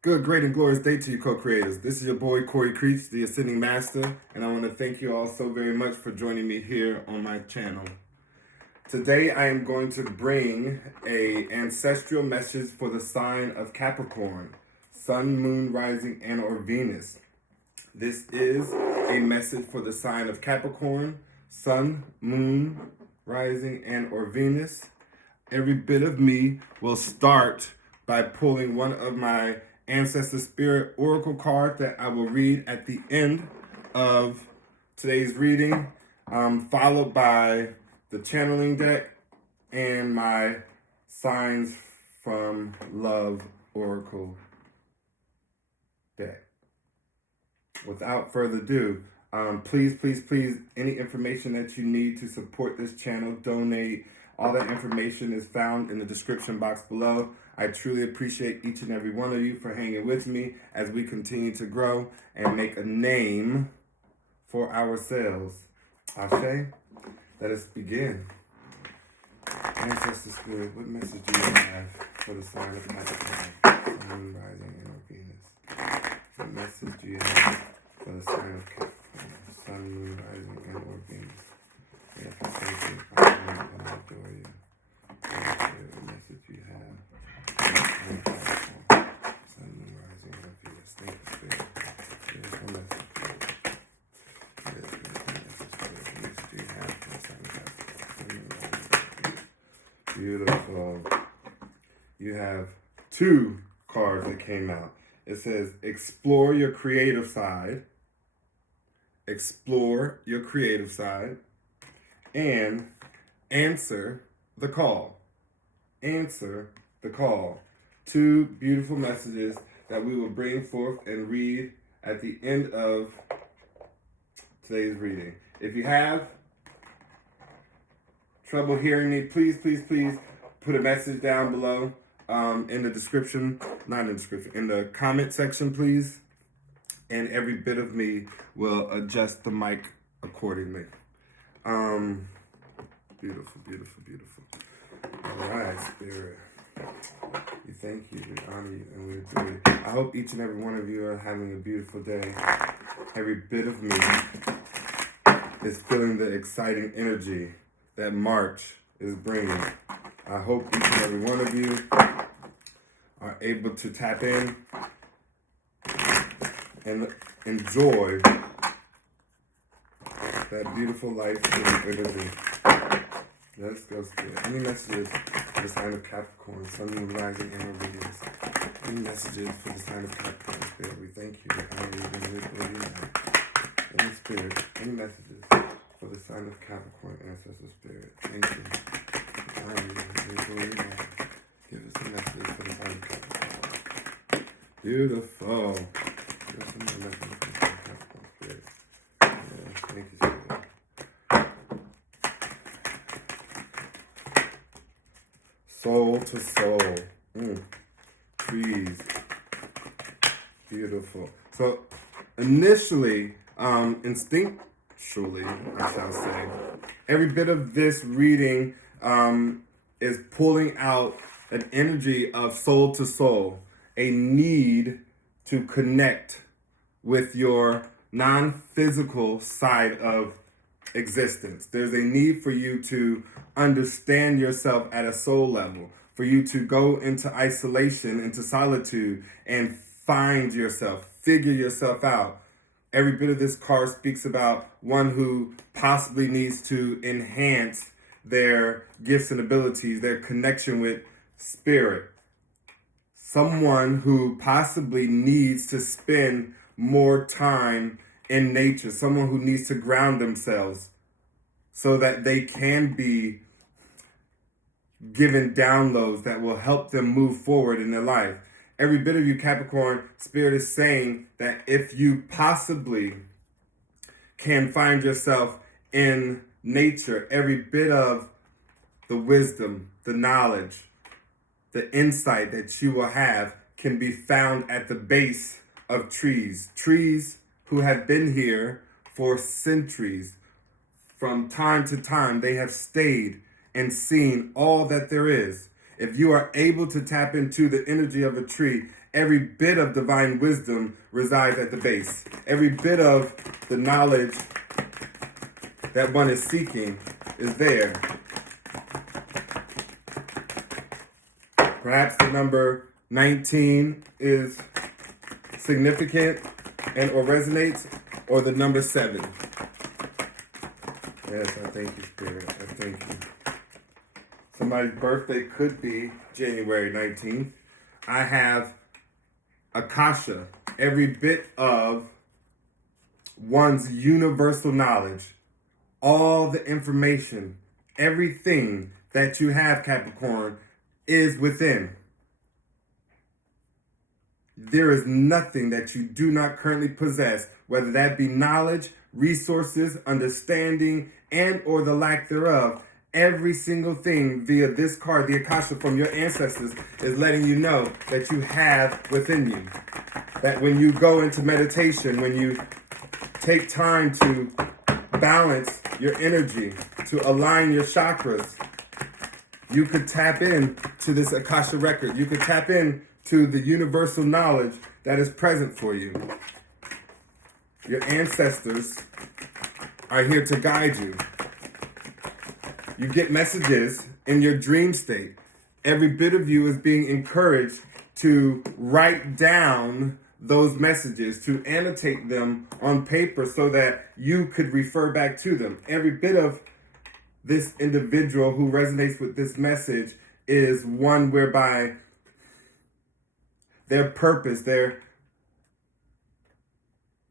Good, great, and glorious day to you, co-creators. This is your boy, Corey Creech, the Ascending Master, and I want to thank you all so very much for joining me here on my channel. Today, I am going to bring an ancestral message for the sign of Capricorn, Sun, Moon, Rising, and or Venus. This is a message for the sign of Capricorn, Sun, Moon, Rising, and or Venus. Every bit of me will start by pulling one of my Ancestor Spirit Oracle card that I will read at the end of today's reading, followed by the channeling deck and my Signs from Love Oracle deck. Without further ado, please, any information that you need to support this channel, donate, all that information is found in the description box below. I truly appreciate each and every one of you for hanging with me as we continue to grow and make a name for ourselves. Ashe, let us begin. Ancestor Spirit, what message do you have for the sign of Capricorn, Sun, Rising, and Venus? What message do you have for the sign of Capricorn, Sun, Moon, Rising, and Venus? Yes, I thank you. I love and I adore you. What message you have? Sun, Moon, Rising, and Venus. Thank you, Spirit. Yes, what message? Yes, what message do you have for the sign of Capricorn, Sun, Moon, Rising, and Venus? Beautiful. You have two cards that came out. It says, explore your creative side. Explore your creative side. And answer the call. Answer the call. Two beautiful messages that we will bring forth and read at the end of today's reading. If you have trouble hearing me, please put a message down below in the description, not in the description, in the comment section, please. And every bit of me will adjust the mic accordingly. Beautiful. All right, Spirit. We thank you, we honor you, and we adore you. I hope each and every one of you are having a beautiful day. Every bit of me is feeling the exciting energy that March is bringing. I hope each and every one of you are able to tap in and enjoy that beautiful life-giving energy. Let's go, Spirit. Any messages for the sign of Capricorn, Sun, Moon, Rising, and Venus? Any messages for the sign of Capricorn, Spirit? We thank you. We honor you. We adore you now. Any Spirit, any messages for the sign of Capricorn, Ancestor Spirit? Thank you. We honor you. We adore you now. Give us a message for the sign of Capricorn. Beautiful. Give us a message for the sign of Capricorn, Spirit. Yes, thank you, Spirit. Soul to soul. Trees. Beautiful. So initially, instinctually, I shall say, every bit of this reading is pulling out an energy of soul to soul, a need to connect with your non-physical side of existence. There's a need for you to understand yourself at a soul level, for you to go into isolation, into solitude, and find yourself, figure yourself out. Every bit of this card speaks about one who possibly needs to enhance their gifts and abilities, their connection with spirit. Someone who possibly needs to spend more time in nature, someone who needs to ground themselves so that they can be given downloads that will help them move forward in their life. Every bit of you, Capricorn, Spirit is saying that if you possibly can find yourself in nature, every bit of the wisdom, the knowledge, the insight that you will have can be found at the base of trees. Trees who have been here for centuries. From time to time, they have stayed and seen all that there is. If you are able to tap into the energy of a tree, every bit of divine wisdom resides at the base. Every bit of the knowledge that one is seeking is there. Perhaps the number 19 is significant and or resonates, or the number 7. Yes, I thank you, Spirit. I thank you. Somebody's birthday could be January 19th. I have Akasha, every bit of one's universal knowledge, all the information, everything that you have, Capricorn, is within. There is nothing that you do not currently possess, whether that be knowledge, resources, understanding, and or the lack thereof. Every single thing via this card, the Akasha from your ancestors, is letting you know that you have within you. That when you go into meditation, when you take time to balance your energy, to align your chakras, you could tap in to this Akasha record. You could tap in to the universal knowledge that is present for you. Your ancestors are here to guide you. You get messages in your dream state. Every bit of you is being encouraged to write down those messages, to annotate them on paper so that you could refer back to them. Every bit of this individual who resonates with this message is one whereby their purpose, their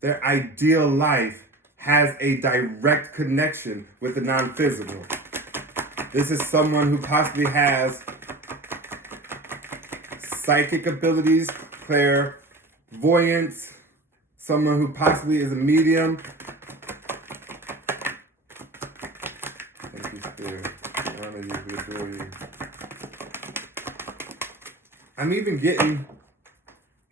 ideal life has a direct connection with the non-physical. This is someone who possibly has psychic abilities, clairvoyance, someone who possibly is a medium. Thank you, Spirit. I honor you, we adore you. I'm even getting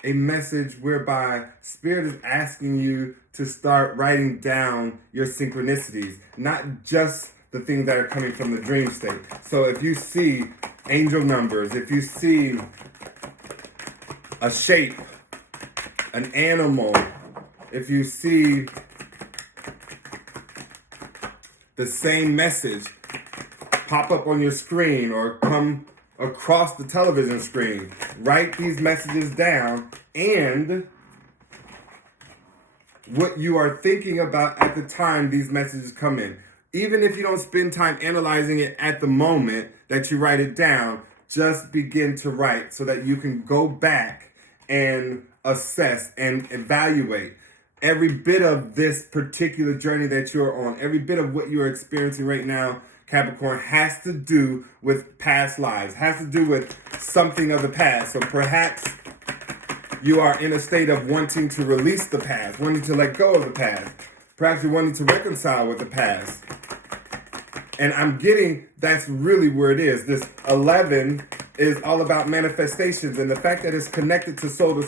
a message whereby Spirit is asking you to start writing down your synchronicities, not just the things that are coming from the dream state. So if you see angel numbers, if you see a shape, an animal, if you see the same message pop up on your screen or come across the television screen, write these messages down, and what you are thinking about at the time these messages come in. Even if you don't spend time analyzing it at the moment that you write it down, just begin to write so that you can go back and assess and evaluate every bit of this particular journey that you're on. Every bit of what you are experiencing right now, Capricorn, has to do with past lives, has to do with something of the past. So perhaps you are in a state of wanting to release the past, wanting to let go of the past. Perhaps you're wanting to reconcile with the past. And I'm getting that's really where it is. This 11 is all about manifestations. And the fact that it's connected to soul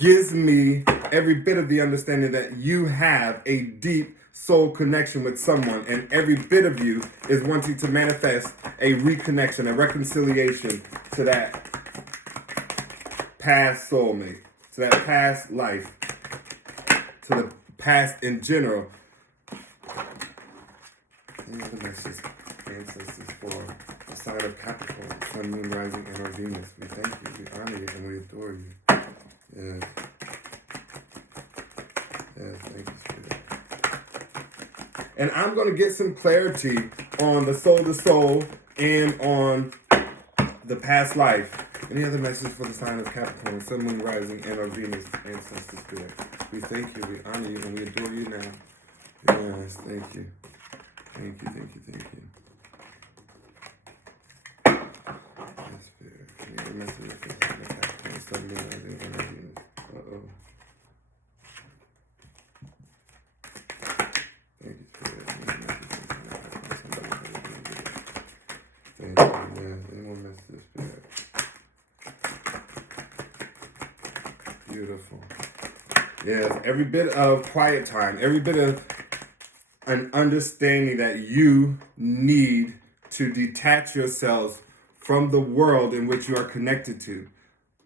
gives me every bit of the understanding that you have a deep soul connection with someone. And every bit of you is wanting to manifest a reconnection, a reconciliation to that past soulmate, to that past life, to the past in general. Any other messages, ancestors for the sign of Capricorn, Sun, Moon, Rising, and or Venus? We thank you, we honor you, and we adore you. Yes. Yes, thank you, Spirit. And I'm going to get some clarity on the soul to soul and on the past life. Any other message for the sign of Capricorn, Sun, Moon, Rising, and or Venus, ancestors, Spirit? We thank you, we honor you, and we adore you now. Yes, thank you. Thank you, thank you, thank you. Yes, Spirit. Any other message for the sign of Capricorn, Sun, Moon, Rising, and or Venus? Uh-oh. Thank you, Spirit. Any other message for the sign of Capricorn, Sun, Moon, Rising, and or Venus? Thank you, yes. Any more messages, Spirit? Beautiful. Yes, every bit of quiet time, every bit of an understanding that you need to detach yourselves from the world in which you are connected to.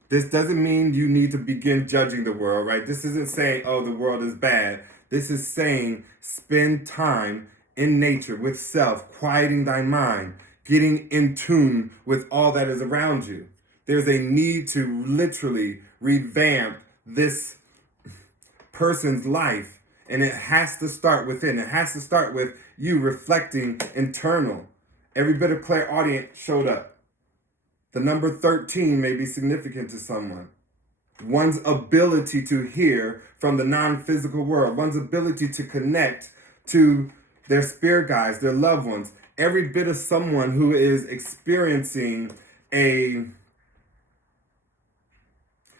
This doesn't mean you need to begin judging the world, right? This isn't saying, oh, the world is bad. This is saying spend time in nature with self, quieting thy mind, getting in tune with all that is around you. There's a need to literally revamp this person's life, and it has to start within. It has to start with you reflecting internal. Every bit of clairaudient showed up. The number 13 may be significant to someone. One's ability to hear from the non-physical world, one's ability to connect to their spirit guides, their loved ones. Every bit of someone who is experiencing a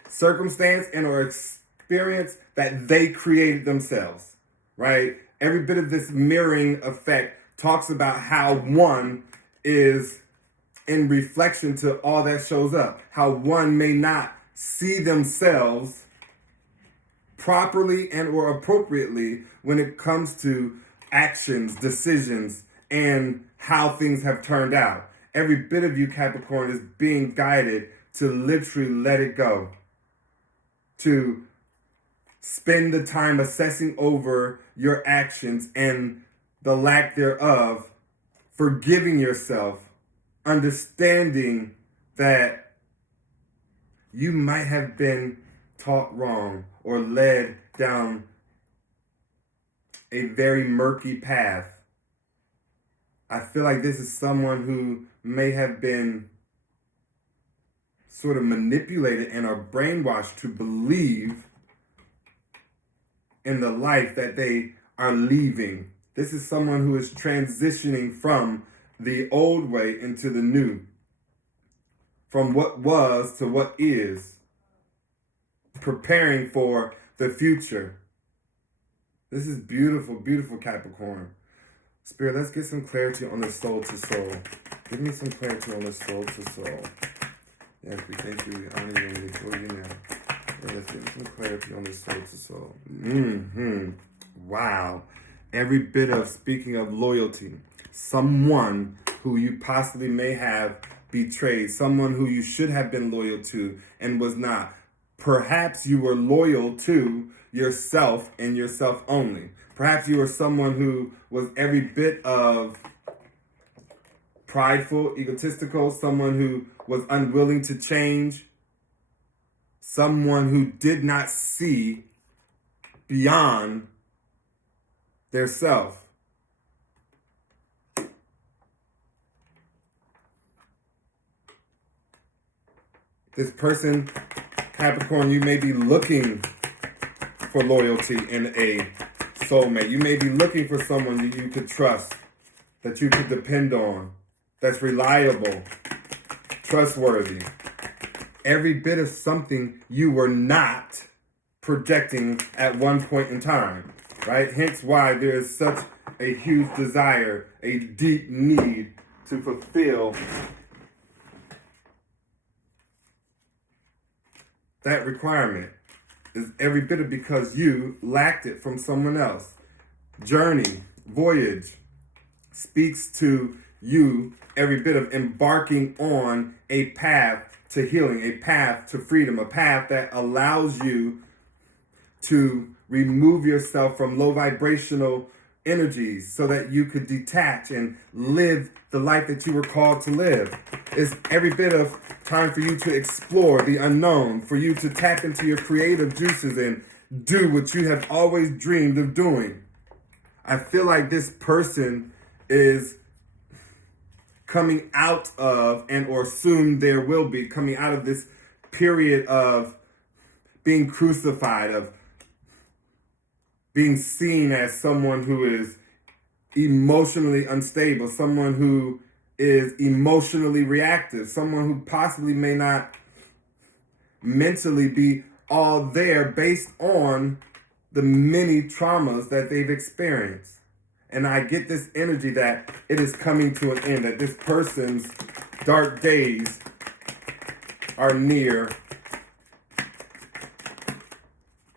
circumstance and or experience that they created themselves, right? Every bit of this mirroring effect talks about how one is in reflection to all that shows up, how one may not see themselves properly and or appropriately when it comes to actions, decisions, and how things have turned out. Every bit of you, Capricorn, is being guided to literally let it go, to spend the time assessing over your actions and the lack thereof, forgiving yourself, understanding that you might have been taught wrong or led down a very murky path. I feel like this is someone who may have been sort of manipulated and are brainwashed to believe in the life that they are leaving. This is someone who is transitioning from the old way into the new, from what was to what is, preparing for the future. This is beautiful, beautiful, Capricorn. Spirit, let's get some clarity on the soul to soul. Give me some clarity on the soul to soul. Yes, we thank you, we honor you, and we adore you now. Let's get some clarity on the soul to soul. Wow. Every bit of, speaking of loyalty, someone who you possibly may have betrayed, someone who you should have been loyal to and was not. Perhaps you were loyal to yourself and yourself only. Perhaps you were someone who was every bit of prideful, egotistical, someone who was unwilling to change, someone who did not see beyond their self. This person, Capricorn, you may be looking for loyalty in a soulmate. You may be looking for someone that you could trust, that you could depend on, that's reliable, trustworthy. Every bit of something you were not projecting at one point in time, right? Hence why there is such a huge desire, a deep need to fulfill that requirement. Is every bit of because you lacked it from someone else. Journey, voyage, speaks to you every bit of embarking on a path to healing, a path to freedom, a path that allows you to remove yourself from low vibrational energies so that you could detach and live the life that you were called to live. It's every bit of time for you to explore the unknown, for you to tap into your creative juices and do what you have always dreamed of doing. I feel like this person is coming out of, and or soon there will be, coming out of this period of being crucified, of being seen as someone who is emotionally unstable, someone who is emotionally reactive, someone who possibly may not mentally be all there based on the many traumas that they've experienced. And I get this energy that it is coming to an end, that this person's dark days are near.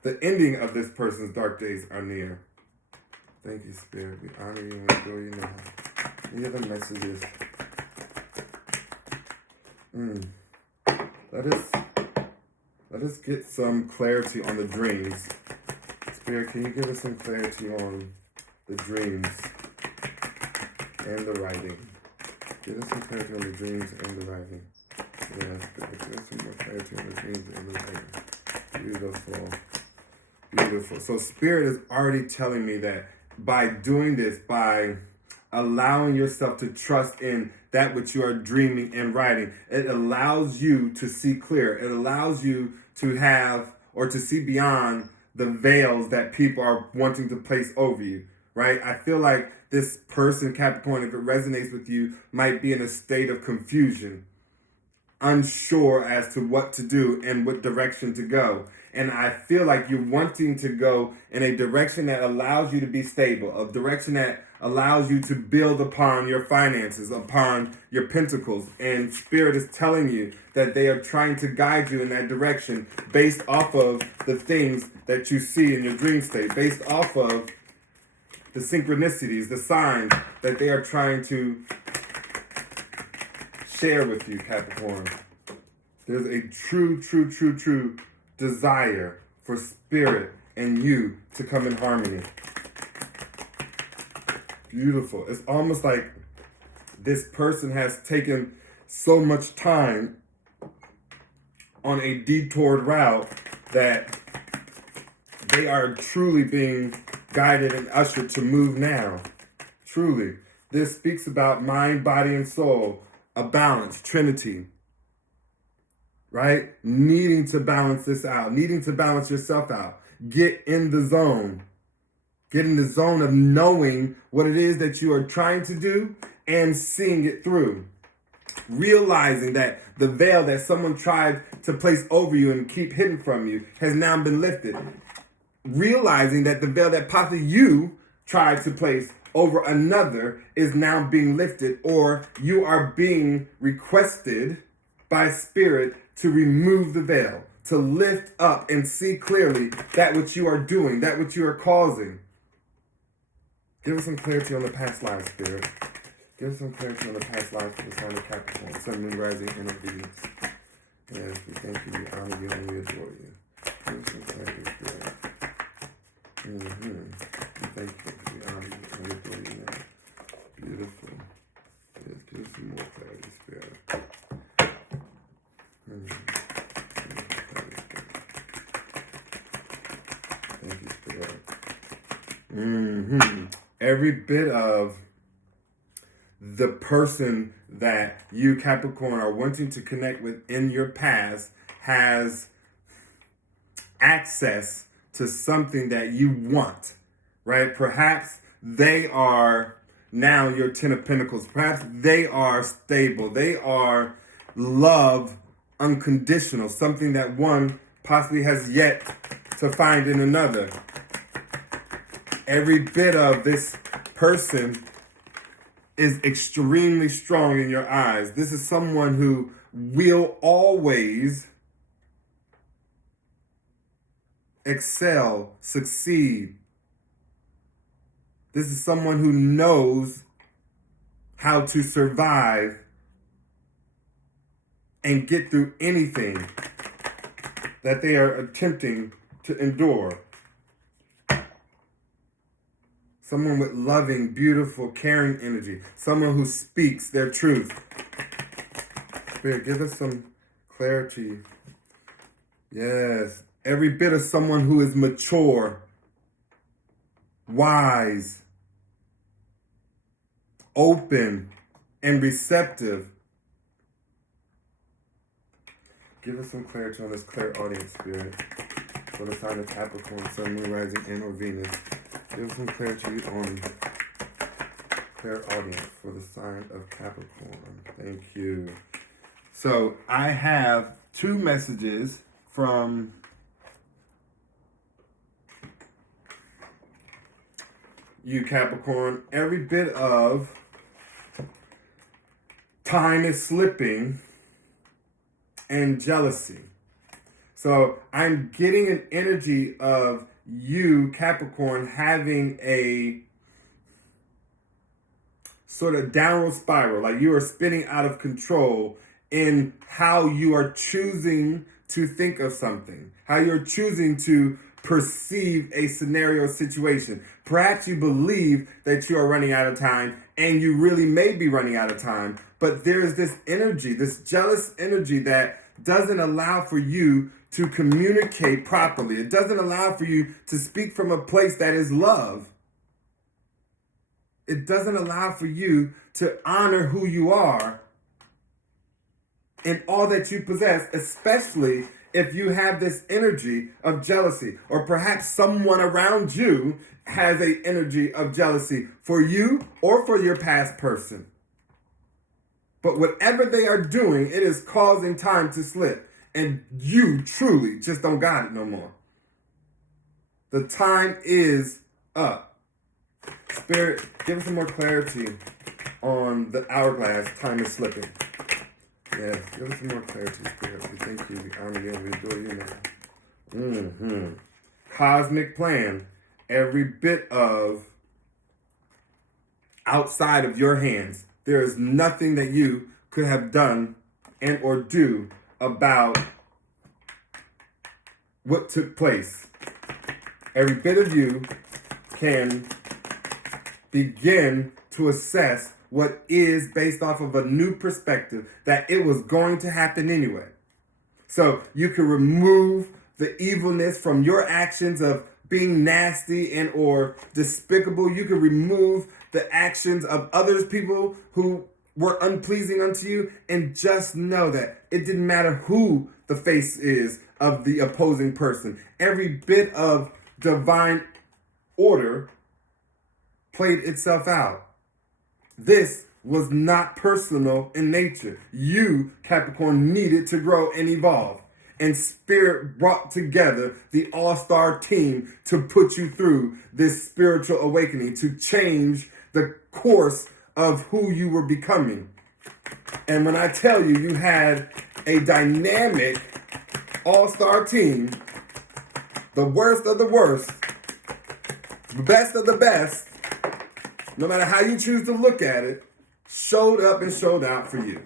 The ending of this person's dark days are near. Thank you, Spirit. We honor you and adore you now. Any other messages? Mm. Let us get some clarity on the dreams. Spirit, can you give us some clarity on the dreams and the writing? Give us some clarity on the dreams and the writing. Yes, give us some more clarity on the dreams and the writing. Beautiful. Beautiful. So Spirit is already telling me that by doing this, by allowing yourself to trust in that which you are dreaming and writing, it allows you to see clear. It allows you to have or to see beyond the veils that people are wanting to place over you, right? I feel like this person, Capricorn, if it resonates with you, might be in a state of confusion, unsure as to what to do and what direction to go. And I feel like you're wanting to go in a direction that allows you to be stable, a direction that allows you to build upon your finances, upon your pentacles. And Spirit is telling you that they are trying to guide you in that direction based off of the things that you see in your dream state, based off of the synchronicities, the signs that they are trying to share with you, Capricorn. There's a true desire for Spirit and you to come in harmony. Beautiful. It's almost like this person has taken so much time on a detoured route that they are truly being guided and ushered to move now. Truly. This speaks about mind, body, and soul, a balance, Trinity. Right? Needing to balance this out, needing to balance yourself out. Get in the zone. Get in the zone of knowing what it is that you are trying to do and seeing it through. Realizing that the veil that someone tried to place over you and keep hidden from you has now been lifted. Realizing that the veil that possibly you tried to place over another is now being lifted, or you are being requested by Spirit to remove the veil, to lift up and see clearly that which you are doing, that which you are causing. Give us some clarity on the past lives, Spirit. Give us some clarity on the past lives for the sign of Capricorn, Sun, Moon, Rising, and Venus. Yes, we thank you, we honor you, and we adore you. Give us some clarity, Spirit. We thank you, we honor you, and we adore you now. Beautiful. Yes, give us some more clarity, Spirit. Thank you, Spirit. Every bit of the person that you, Capricorn, are wanting to connect with in your past has access to something that you want, right? Perhaps they are now your Ten of Pentacles. Perhaps they are stable. They are love unconditional, something that one possibly has yet to find in another. Every bit of this person is extremely strong in your eyes. This is someone who will always excel, succeed. This is someone who knows how to survive and get through anything that they are attempting to endure. Someone with loving, beautiful, caring energy. Someone who speaks their truth. Spirit, give us some clarity. Yes. Every bit of someone who is mature, wise, open, and receptive. Give us some clarity on this clairaudience, Spirit, for the sign of Capricorn, Sun, Moon, Rising, and or Venus. Give us some clarity on clairaudience for the sign of Capricorn. Thank you. So I have two messages from you, Capricorn. Every bit of time is slipping and jealousy. So I'm getting an energy of you, Capricorn, having a sort of downward spiral, like you are spinning out of control in how you are choosing to think of something, how you're choosing to perceive a scenario or situation. Perhaps you believe that you are running out of time, and you really may be running out of time, but there's this energy, this jealous energy that doesn't allow for you to communicate properly. It doesn't allow for you to speak from a place that is love. It doesn't allow for you to honor who you are and all that you possess, especially if you have this energy of jealousy, or perhaps someone around you has an energy of jealousy for you or for your past person. But whatever they are doing, it is causing time to slip, and you truly just don't got it no more. The time is up. Spirit, give us some more clarity on the hourglass. Time is slipping. Yes, give us some more clarity, Spirit. We thank you, we honor you, and we adore you now. Cosmic plan. Every bit of outside of your hands. There is nothing that you could have done and or do about what took place. Every bit of you can begin to assess what is based off of a new perspective that it was going to happen anyway. So you can remove the evilness from your actions of being nasty and or despicable. You can remove the actions of others, people who were unpleasing unto you, and just know that it didn't matter who the face is of the opposing person. Every bit of divine order played itself out. This was not personal in nature. You, Capricorn, needed to grow and evolve. And Spirit brought together the all-star team to put you through this spiritual awakening, to change the course of who you were becoming. And when I tell you, you had a dynamic all-star team, the worst of the worst, the best of the best, no matter how you choose to look at it, showed up and showed out for you.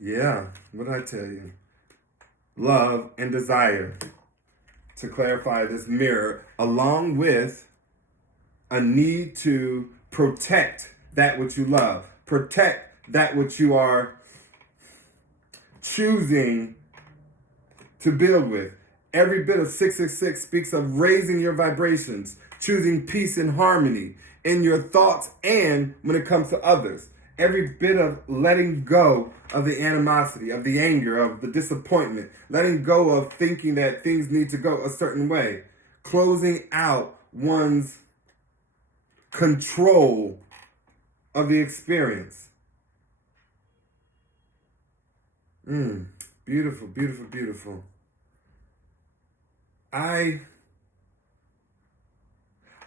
Yeah, what did I tell you? Love and desire. To clarify this mirror, along with a need to protect that which you love, protect that which you are choosing to build with. Every bit of 666 speaks of raising your vibrations, choosing peace and harmony in your thoughts and when it comes to others. Every bit of letting go of the animosity, of the anger, of the disappointment, letting go of thinking that things need to go a certain way, closing out one's control of the experience. Beautiful, beautiful, beautiful. I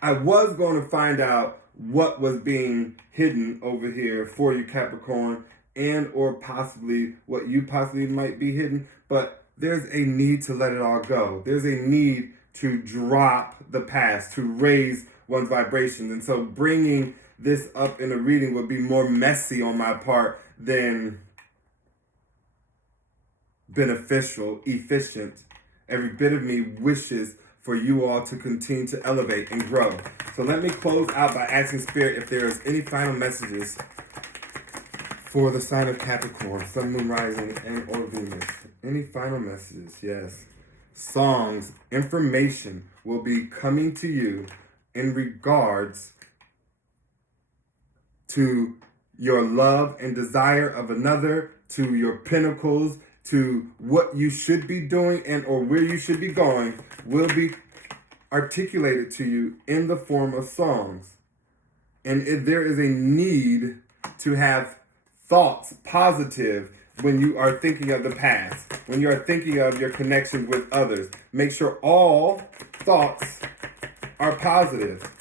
was going to find out what was being hidden over here for you, Capricorn, and or possibly what you possibly might be hidden, but there's a need to let it all go. There's a need to drop the past, to raise one's vibrations. And so bringing this up in a reading would be more messy on my part than beneficial, efficient. Every bit of me wishes for you all to continue to elevate and grow. So let me close out by asking Spirit if there's any final messages for the sign of Capricorn, Sun, Moon, Rising, and or Venus. Any final messages? Yes. Songs, information will be coming to you in regards to your love and desire of another, to your pinnacles, to what you should be doing and or where you should be going, will be articulated to you in the form of songs. And if there is a need to have thoughts positive when you are thinking of the past, when you are thinking of your connections with others, make sure all thoughts are positive.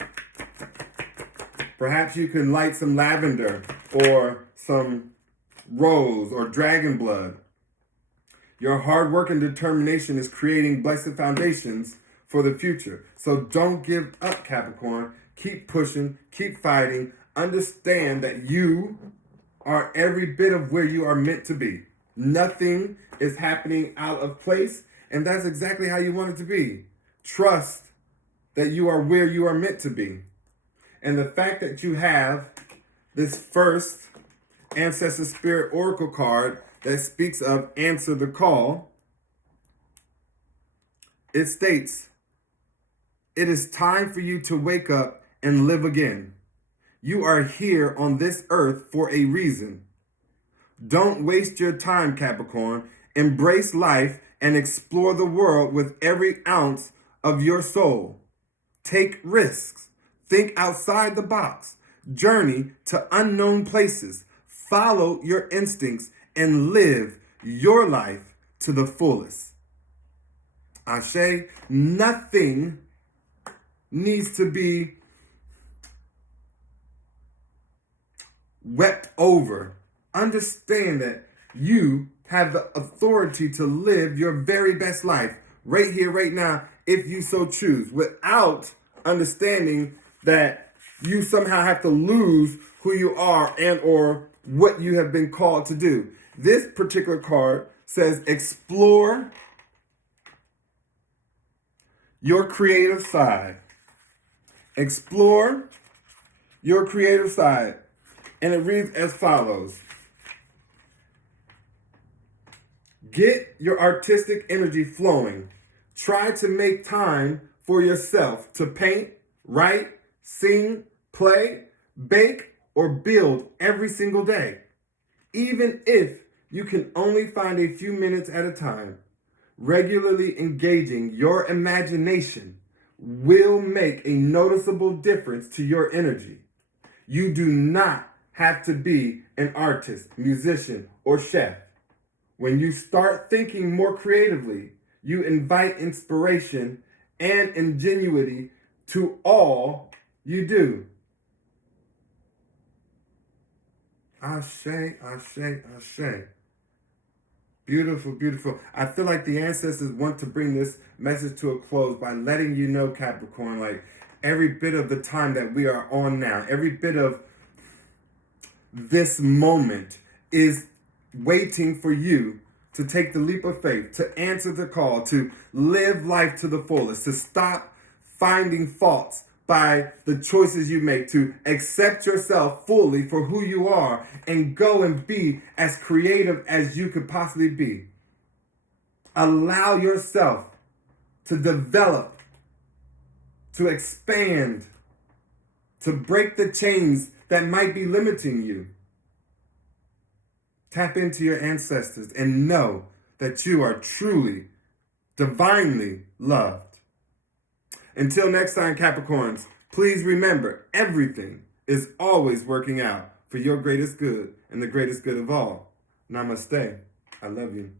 Perhaps you can light some lavender or some rose or dragon blood. Your hard work and determination is creating blessed foundations for the future. So don't give up, Capricorn. Keep pushing, keep fighting. understand that you are every bit of where you are meant to be. Nothing is happening out of place, and that's exactly how you want it to be. Trust that you are where you are meant to be. And the fact that you have this first Ancestor Spirit Oracle card that speaks of answer the call, it states, it is time for you to wake up and live again. You are here on this earth for a reason. Don't waste your time, Capricorn. Embrace life and explore the world with every ounce of your soul. Take risks. Think outside the box. Journey to unknown places. Follow your instincts and live your life to the fullest. Ashe, nothing needs to be wept over. Understand that you have the authority to live your very best life right here, right now, if you so choose, without understanding that you somehow have to lose who you are and or what you have been called to do. This particular card says explore your creative side. Explore your creative side. And it reads as follows. Get your artistic energy flowing. Try to make time for yourself to paint, write, sing, play, bake, or build every single day. Even if you can only find a few minutes at a time, regularly engaging your imagination will make a noticeable difference to your energy. You do not have to be an artist, musician, or chef. When you start thinking more creatively, you invite inspiration and ingenuity to all you do. Ashe, ashe, ashe. Beautiful, beautiful. I feel like the ancestors want to bring this message to a close by letting you know, Capricorn, like every bit of the time that we are on now, every bit of this moment is waiting for you to take the leap of faith, to answer the call, to live life to the fullest, to stop finding faults by the choices you make, to accept yourself fully for who you are and go and be as creative as you could possibly be. Allow yourself to develop, to expand, to break the chains that might be limiting you. Tap into your ancestors and know that you are truly, divinely loved. Until next time, Capricorns, please remember everything is always working out for your greatest good and the greatest good of all. Namaste. I love you.